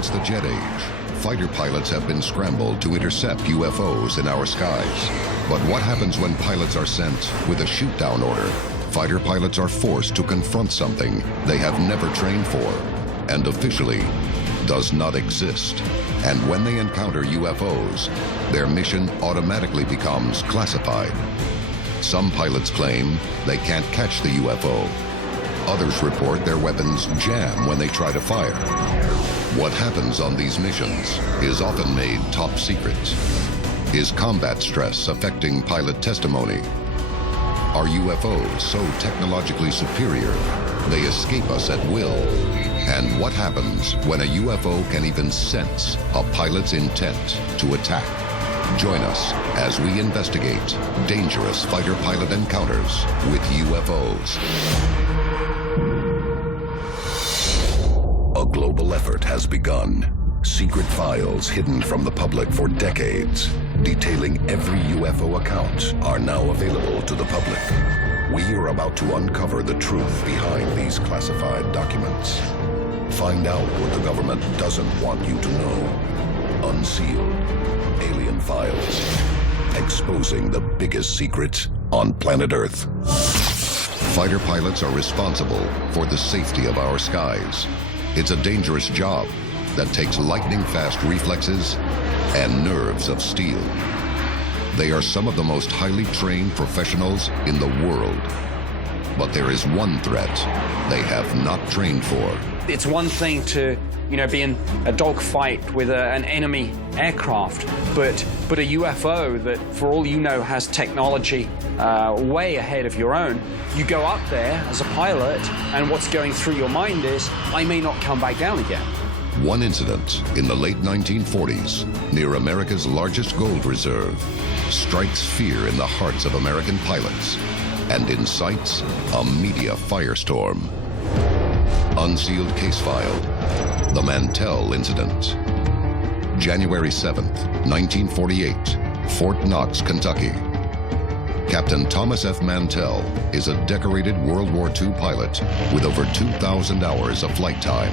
Since the jet age, fighter pilots have been scrambled to intercept UFOs in our skies. But what happens when pilots are sent with a shoot-down order? Fighter pilots are forced to confront something they have never trained for, and officially does not exist. And when they encounter UFOs, their mission automatically becomes classified. Some pilots claim they can't catch the UFO. Others report their weapons jam when they try to fire. What happens on these missions is often made top secret. Is combat stress affecting pilot testimony? Are UFOs so technologically superior they escape us at will? And what happens when a UFO can even sense a pilot's intent to attack? Join us as we investigate dangerous fighter-pilot encounters with UFOs. A global effort has begun. Secret files hidden from the public for decades, detailing every UFO account, are now available to the public. We are about to uncover the truth behind these classified documents. Find out what the government doesn't want you to know. Unsealed. Alien Files. Exposing the biggest secret on planet Earth. Fighter pilots are responsible for the safety of our skies. It's a dangerous job that takes lightning-fast reflexes and nerves of steel. They are some of the most highly trained professionals in the world. But there is one threat they have not trained for. It's one thing to, be in a dogfight with an enemy aircraft, but a UFO that, for all you know, has technology way ahead of your own. You go up there as a pilot, and what's going through your mind is, I may not come back down again. One incident in the late 1940s, near America's largest gold reserve, strikes fear in the hearts of American pilots and incites a media firestorm. Unsealed case file, the Mantell incident. January 7th, 1948, Fort Knox, Kentucky. Captain Thomas F. Mantell is a decorated World War II pilot with over 2,000 hours of flight time.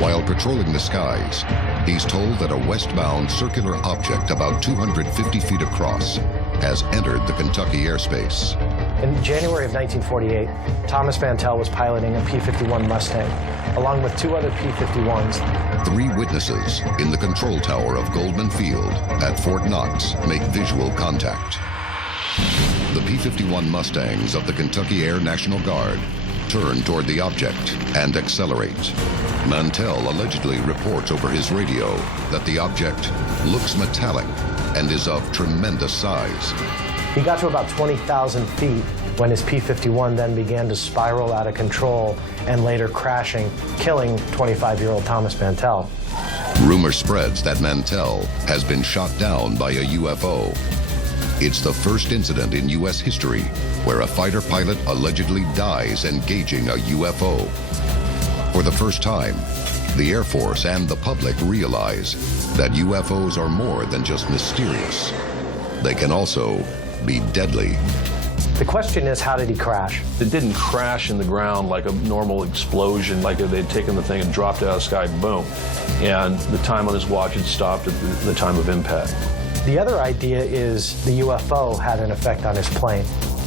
While patrolling the skies, he's told that a westbound circular object about 250 feet across has entered the Kentucky airspace. In January of 1948, Thomas Mantell was piloting a P-51 Mustang, along with two other P-51s. 3 witnesses in the control tower of Goldman Field at Fort Knox make visual contact. The P-51 Mustangs of the Kentucky Air National Guard turn toward the object and accelerate. Mantell allegedly reports over his radio that the object looks metallic and is of tremendous size. He got to about 20,000 feet when his P-51 then began to spiral out of control and later crashing, killing 25-year-old Thomas Mantell. Rumor spreads that Mantell has been shot down by a UFO. It's the first incident in U.S. history where a fighter pilot allegedly dies engaging a UFO. For the first time, the Air Force and the public realize that UFOs are more than just mysterious. They can also be deadly. The question is, how did he crash? It didn't crash in the ground like a normal explosion, like if they'd taken the thing and dropped it out of the sky, boom. And the time on his watch had stopped at the time of impact. The other idea is the UFO had an effect on his plane.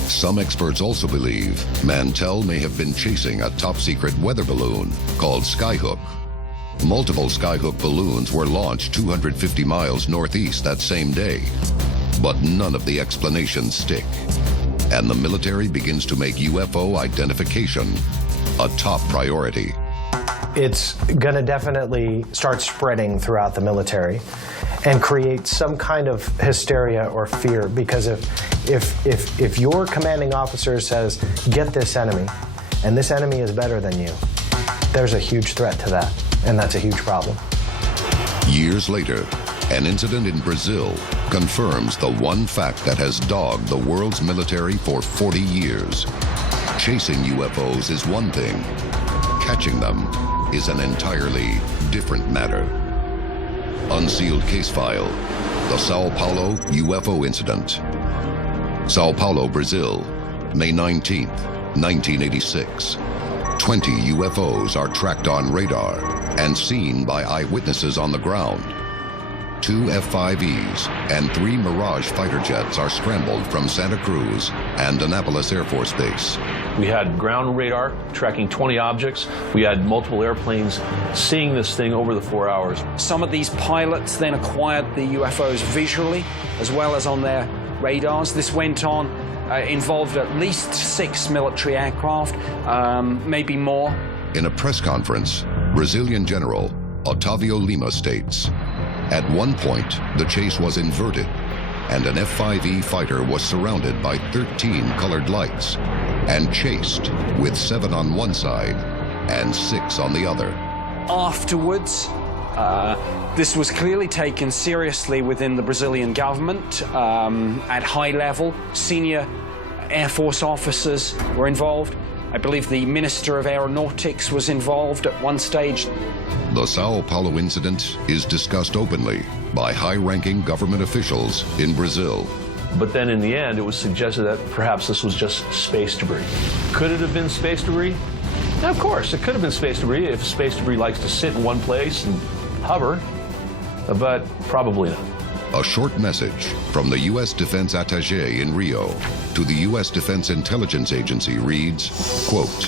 Some experts also believe Mantell may have been chasing a top-secret weather balloon called Skyhook. Multiple Skyhook balloons were launched 250 miles northeast that same day, but none of the explanations stick. And the military begins to make UFO identification a top priority. It's going to definitely start spreading throughout the military and create some kind of hysteria or fear, because if your commanding officer says, get this enemy, and this enemy is better than you, there's a huge threat to that, and that's a huge problem. Years later, an incident in Brazil confirms the one fact that has dogged the world's military for 40 years. Chasing UFOs is one thing. Catching them is an entirely different matter. Unsealed case file, the Sao Paulo UFO incident. Sao Paulo, Brazil, May 19th, 1986. 20 UFOs are tracked on radar and seen by eyewitnesses on the ground. 2 F-5Es and 3 Mirage fighter jets are scrambled from Santa Cruz and Annapolis Air Force Base. We had ground radar tracking 20 objects. We had multiple airplanes seeing this thing over the 4 hours. Some of these pilots then acquired the UFOs visually as well as on their radars. This went on, involved at least 6 military aircraft, maybe more. In a press conference, Brazilian General Otávio Lima states, "At one point, the chase was inverted, and an F-5E fighter was surrounded by 13 colored lights and chased with 7 on one side and 6 on the other." Afterwards, this was clearly taken seriously within the Brazilian government at high level. Senior Air Force officers were involved. I believe the Minister of Aeronautics was involved at one stage. The Sao Paulo incident is discussed openly by high-ranking government officials in Brazil. But then in the end, it was suggested that perhaps this was just space debris. Could it have been space debris? Now, of course, it could have been space debris if space debris likes to sit in one place and hover, but probably not. A short message from the U.S. Defense Attaché in Rio to the U.S. Defense Intelligence Agency reads, quote,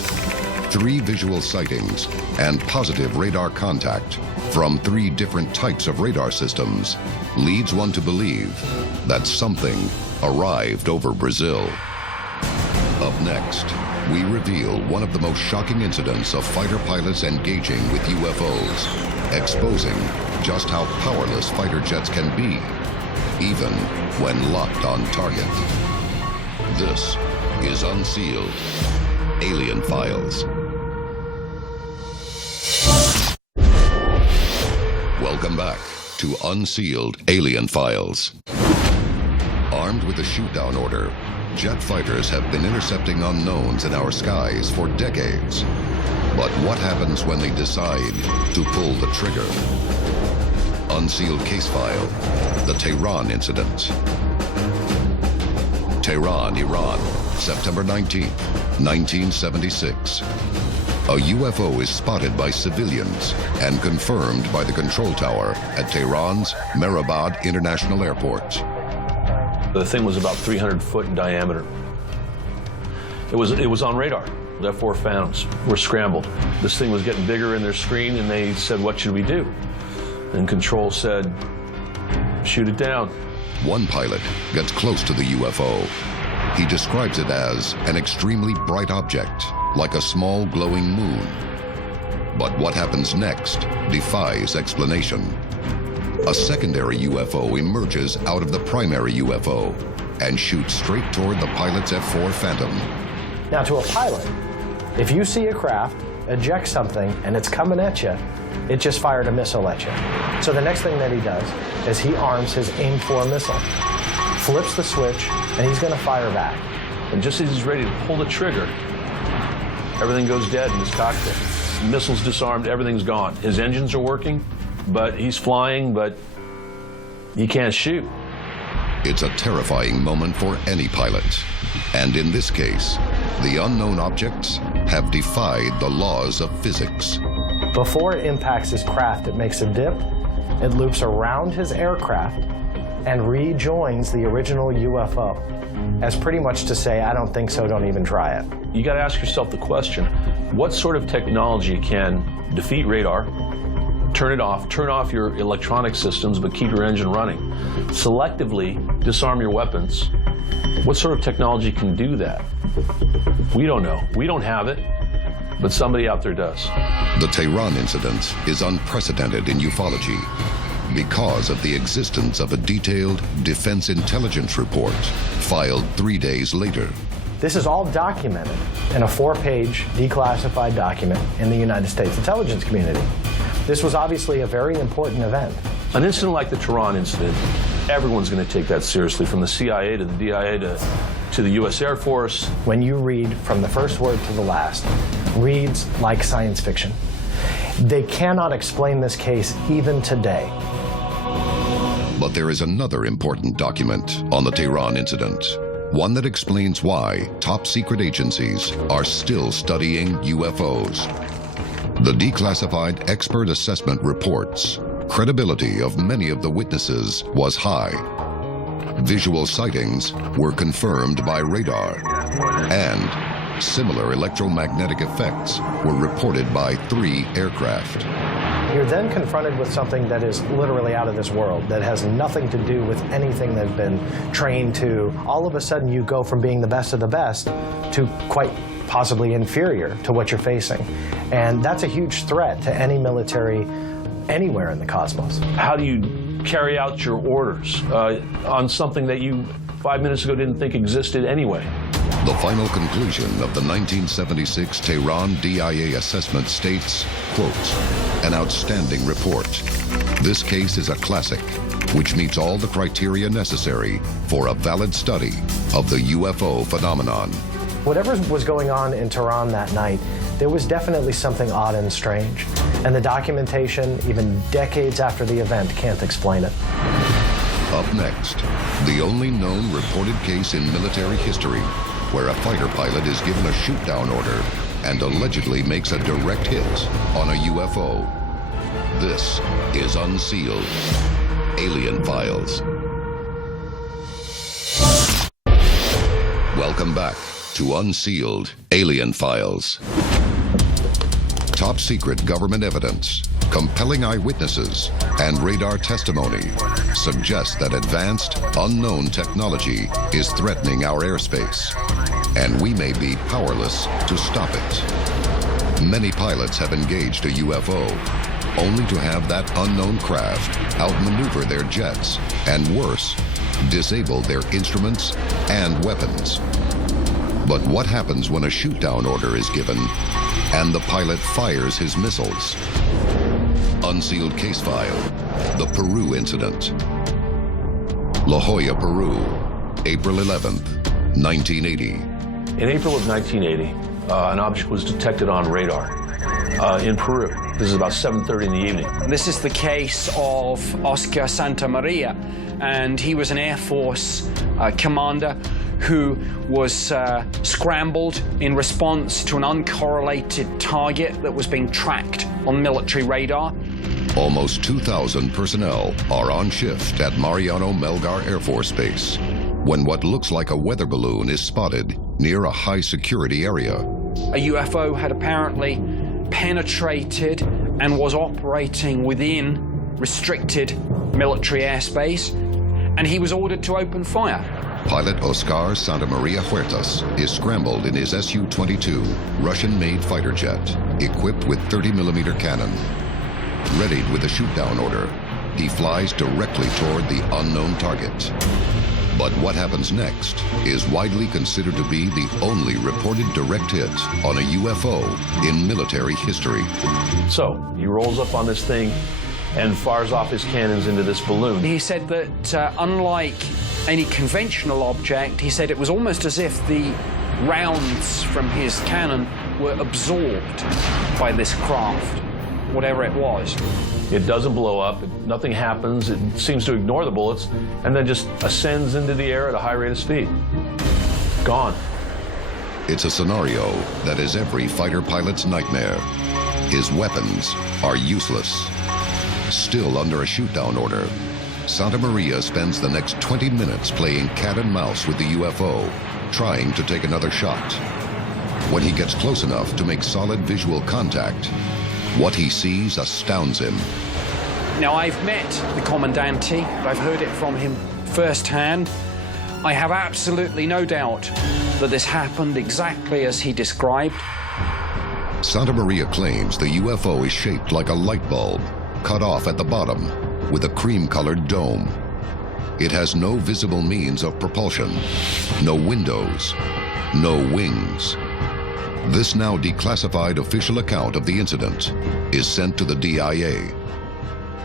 "3 visual sightings and positive radar contact from 3 different types of radar systems leads one to believe that something arrived over Brazil." Up next, we reveal one of the most shocking incidents of fighter pilots engaging with UFOs, exposing just how powerless fighter jets can be, even when locked on target. This is Unsealed, Alien Files. Welcome back to Unsealed Alien Files. Armed with a shoot-down order, jet fighters have been intercepting unknowns in our skies for decades. But what happens when they decide to pull the trigger? Unsealed case file, the Tehran incident. Tehran, Iran, September 19, 1976. A UFO is spotted by civilians and confirmed by the control tower at Tehran's Mehrabad International Airport. The thing was about 300 foot in diameter. It was on radar. The F-4 Phantoms were scrambled. This thing was getting bigger in their screen, and they said, "What should we do?" And control said, "Shoot it down." One pilot gets close to the UFO. He describes it as an extremely bright object, like a small glowing moon. But what happens next defies explanation. A secondary UFO emerges out of the primary UFO and shoots straight toward the pilot's F-4 Phantom. Now, to a pilot, if you see a craft eject something and it's coming at you, it just fired a missile at you. So the next thing that he does is he arms his AIM-4 missile, flips the switch, and he's going to fire back. And just as he's ready to pull the trigger, everything goes dead in his cockpit. Missiles disarmed, everything's gone. His engines are working, but he's flying, but he can't shoot. It's a terrifying moment for any pilot. And in this case, the unknown objects have defied the laws of physics. Before it impacts his craft, it makes a dip, it loops around his aircraft, and rejoins the original UFO, as pretty much to say, "I don't think so, don't even try it." You got to ask yourself the question, what sort of technology can defeat radar, turn it off, turn off your electronic systems, but keep your engine running, selectively disarm your weapons? What sort of technology can do that? We don't know. We don't have it, but somebody out there does. The Tehran incident is unprecedented in ufology because of the existence of a detailed defense intelligence report filed 3 days later. This is all documented in a 4-page declassified document in the United States intelligence community. This was obviously a very important event. An incident like the Tehran incident, everyone's going to take that seriously, from the CIA to the DIA to the U.S. Air Force. When you read from the first word to the last, reads like science fiction. They cannot explain this case even today. But there is another important document on the Tehran incident. One that explains why top secret agencies are still studying UFOs. The declassified expert assessment reports credibility of many of the witnesses was high. Visual sightings were confirmed by radar, and similar electromagnetic effects were reported by 3 aircraft. You're then confronted with something that is literally out of this world, that has nothing to do with anything they've been trained to. All of a sudden, you go from being the best of the best to quite possibly inferior to what you're facing. And that's a huge threat to any military anywhere in the cosmos. How do you carry out your orders on something that you 5 minutes ago didn't think existed anyway? The final conclusion of the 1976 Tehran DIA assessment states, quote, "An outstanding report. This case is a classic, which meets all the criteria necessary for a valid study of the UFO phenomenon." Whatever was going on in Tehran that night, there was definitely something odd and strange. And the documentation, even decades after the event, can't explain it. Up next, the only known reported case in military history where a fighter pilot is given a shoot-down order and allegedly makes a direct hit on a UFO. This is Unsealed, Alien Files. Welcome back to Unsealed, Alien Files. Top secret government evidence, compelling eyewitnesses, and radar testimony suggest that advanced, unknown technology is threatening our airspace, and we may be powerless to stop it. Many pilots have engaged a UFO, only to have that unknown craft outmaneuver their jets, and worse, disable their instruments and weapons. But what happens when a shoot-down order is given and the pilot fires his missiles? Unsealed case file, the Peru incident. La Jolla, Peru, April 11th, 1980. In April of 1980, an object was detected on radar in Peru. This is about 7:30 in the evening. This is the case of Oscar Santamaria, and he was an Air Force commander who was scrambled in response to an uncorrelated target that was being tracked on military radar. Almost 2,000 personnel are on shift at Mariano Melgar Air Force Base when what looks like a weather balloon is spotted near a high-security area. A UFO had apparently penetrated and was operating within restricted military airspace, and he was ordered to open fire. Pilot Oscar Santamaria Huertas is scrambled in his Su-22 Russian-made fighter jet, equipped with 30mm cannon. Readied with a shoot-down order, he flies directly toward the unknown target. But what happens next is widely considered to be the only reported direct hit on a UFO in military history. So he rolls up on this thing and fires off his cannons into this balloon. He said that unlike any conventional object, he said it was almost as if the rounds from his cannon were absorbed by this craft, whatever it was. It doesn't blow up, nothing happens, it seems to ignore the bullets, and then just ascends into the air at a high rate of speed. Gone. It's a scenario that is every fighter pilot's nightmare. His weapons are useless. Still under a shoot-down order, Santamaria spends the next 20 minutes playing cat and mouse with the UFO, trying to take another shot. When he gets close enough to make solid visual contact, what he sees astounds him. Now, I've met the Commandante, I've heard it from him firsthand. I have absolutely no doubt that this happened exactly as he described. Santamaria claims the UFO is shaped like a light bulb, cut off at the bottom, with a cream-colored dome. It has no visible means of propulsion, no windows, no wings. This now declassified official account of the incident is sent to the DIA.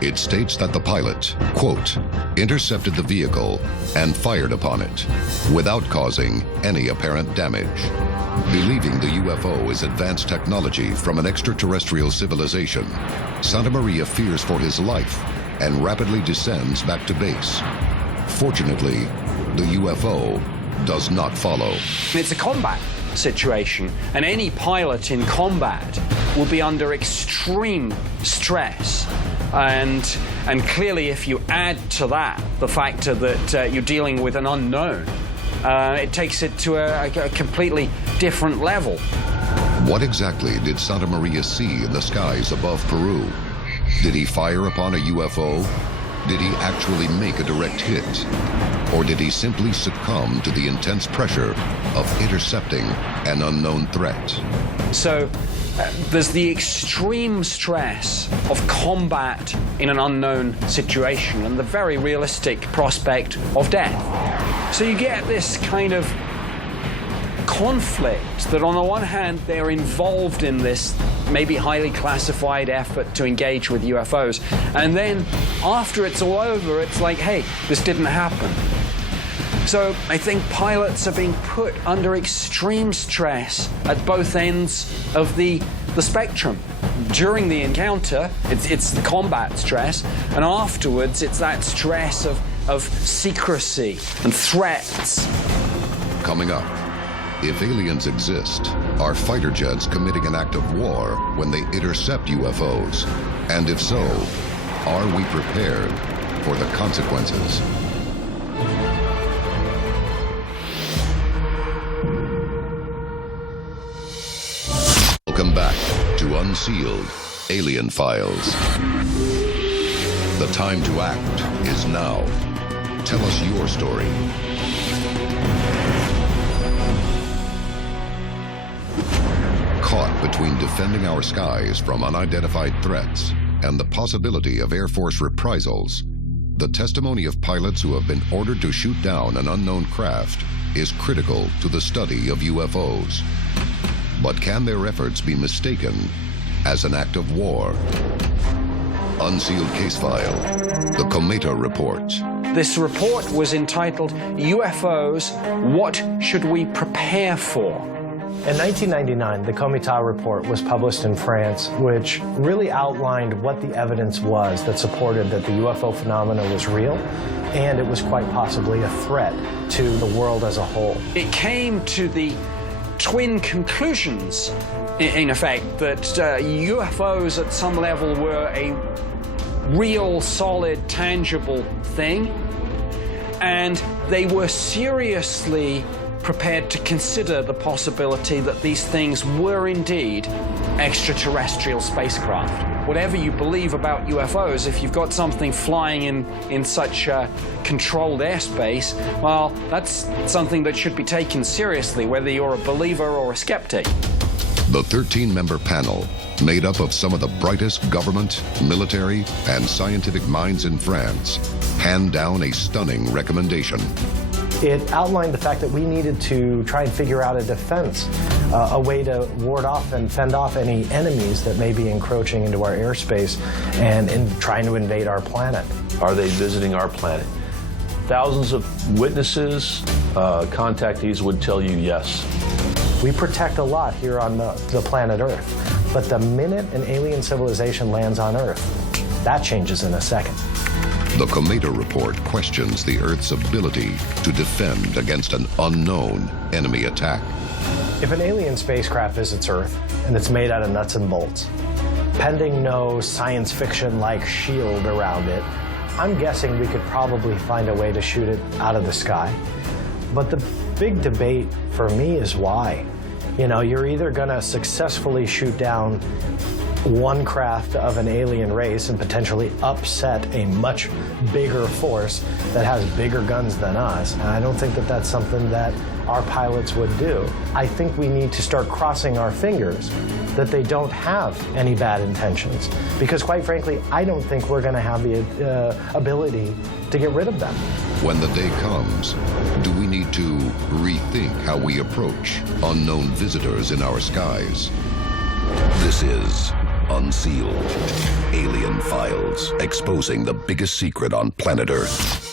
It states that the pilot, quote, intercepted the vehicle and fired upon it without causing any apparent damage. Believing the UFO is advanced technology from an extraterrestrial civilization, Santamaria fears for his life and rapidly descends back to base. Fortunately, the UFO does not follow. It's a combat situation, and any pilot in combat will be under extreme stress. And clearly, if you add to that the factor that you're dealing with an unknown, it takes it to a completely different level. What exactly did Santa Maria see in the skies above Peru? Did he fire upon a UFO? Did he actually make a direct hit? Or did he simply succumb to the intense pressure of intercepting an unknown threat? So there's the extreme stress of combat in an unknown situation and the very realistic prospect of death. So you get this kind of conflict that on the one hand they're involved in this maybe highly classified effort to engage with UFOs, and then after it's all over it's like, hey, this didn't happen. So I think pilots are being put under extreme stress at both ends of the spectrum. During the encounter, it's the combat stress, and afterwards it's that stress of secrecy and threats. Coming up, if aliens exist, are fighter jets committing an act of war when they intercept UFOs? And if so, are we prepared for the consequences? Welcome back to Unsealed, Alien Files. The time to act is now. Tell us your story. Caught between defending our skies from unidentified threats and the possibility of Air Force reprisals, the testimony of pilots who have been ordered to shoot down an unknown craft is critical to the study of UFOs. But can their efforts be mistaken as an act of war? Unsealed case file, the Cometa Report. This report was entitled UFOs, What Should We Prepare For? In 1999, the Cometa Report was published in France, which really outlined what the evidence was that supported that the UFO phenomenon was real, and it was quite possibly a threat to the world as a whole. It came to the twin conclusions, in effect, that UFOs at some level were a real, solid, tangible thing, and they were seriously prepared to consider the possibility that these things were indeed extraterrestrial spacecraft. Whatever you believe about UFOs, if you've got something flying in such controlled airspace, well, that's something that should be taken seriously, whether you're a believer or a skeptic. The 13-member panel, made up of some of the brightest government, military, and scientific minds in France, hand down a stunning recommendation. It outlined the fact that we needed to try and figure out a defense, a way to ward off and fend off any enemies that may be encroaching into our airspace and trying to invade our planet. Are they visiting our planet? Thousands of witnesses, contactees would tell you yes. We protect a lot here on the planet Earth, but the minute an alien civilization lands on Earth, that changes in a second. The Cometa Report questions the Earth's ability to defend against an unknown enemy attack. If an alien spacecraft visits Earth and it's made out of nuts and bolts, pending no science fiction-like shield around it, I'm guessing we could probably find a way to shoot it out of the sky. But the big debate for me is why. You know, you're either going to successfully shoot down one craft of an alien race and potentially upset a much bigger force that has bigger guns than us. And I don't think that that's something that our pilots would do. I think we need to start crossing our fingers that they don't have any bad intentions. Because quite frankly, I don't think we're going to have the ability to get rid of them. When the day comes, do we need to rethink how we approach unknown visitors in our skies? This is Unsealed, Alien Files, exposing the biggest secret on planet Earth.